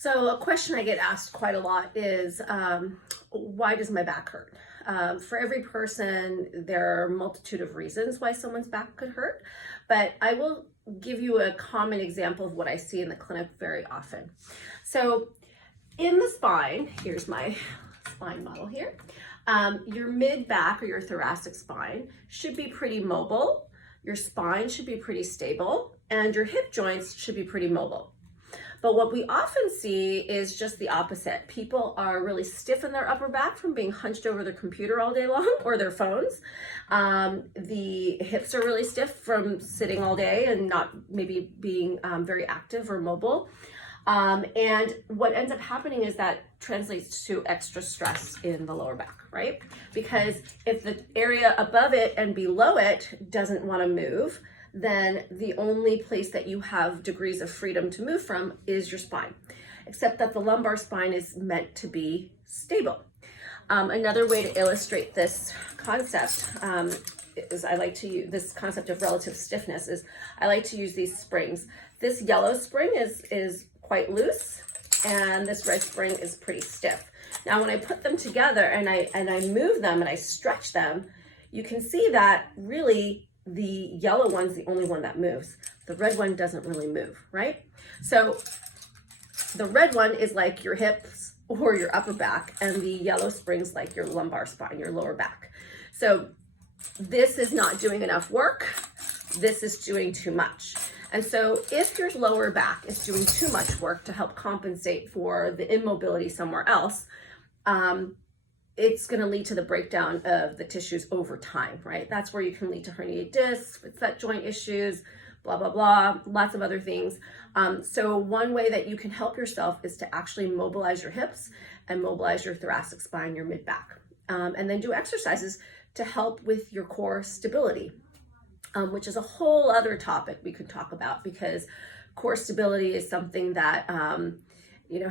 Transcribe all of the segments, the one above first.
So a question I get asked quite a lot is, why does my back hurt? For every person, there are a multitude of reasons why someone's back could hurt, but I will give you a common example of what I see in the clinic very often. So in the spine, here's my spine model here, your mid-back or your thoracic spine should be pretty mobile, your spine should be pretty stable, and your hip joints should be pretty mobile. But what we often see is just the opposite. People are really stiff in their upper back from being hunched over their computer all day long or their phones. The hips are really stiff from sitting all day and not maybe being very active or mobile. And what ends up happening is that translates to extra stress in the lower back, right? Because if the area above it and below it doesn't want to move, then the only place that you have degrees of freedom to move from is your spine, except that the lumbar spine is meant to be stable. Another way to illustrate this concept is I like to use this concept of relative stiffness is I like to use these springs. This yellow spring is quite loose and this red spring is pretty stiff. Now when I put them together and I move them and I stretch them, you can see that really the yellow one's the only one that moves. The red one doesn't really move, right? So the red one is like your hips or your upper back, and the yellow spring's like your lumbar spine, your lower back. So this is not doing enough work. This is doing too much. And so if your lower back is doing too much work to help compensate for the immobility somewhere else, it's going to lead to the breakdown of the tissues over time, right? That's where you can lead to herniated discs, set joint issues, blah, blah, blah, lots of other things. So one way that you can help yourself is to actually mobilize your hips and mobilize your thoracic spine, your mid-back, and then do exercises to help with your core stability, which is a whole other topic we could talk about, because core stability is something that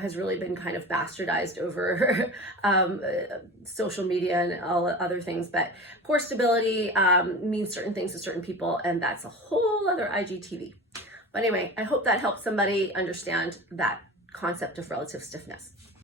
has really been kind of bastardized over social media and all other things. But core stability means certain things to certain people, and that's a whole other IGTV. But anyway, I hope that helps somebody understand that concept of relative stiffness.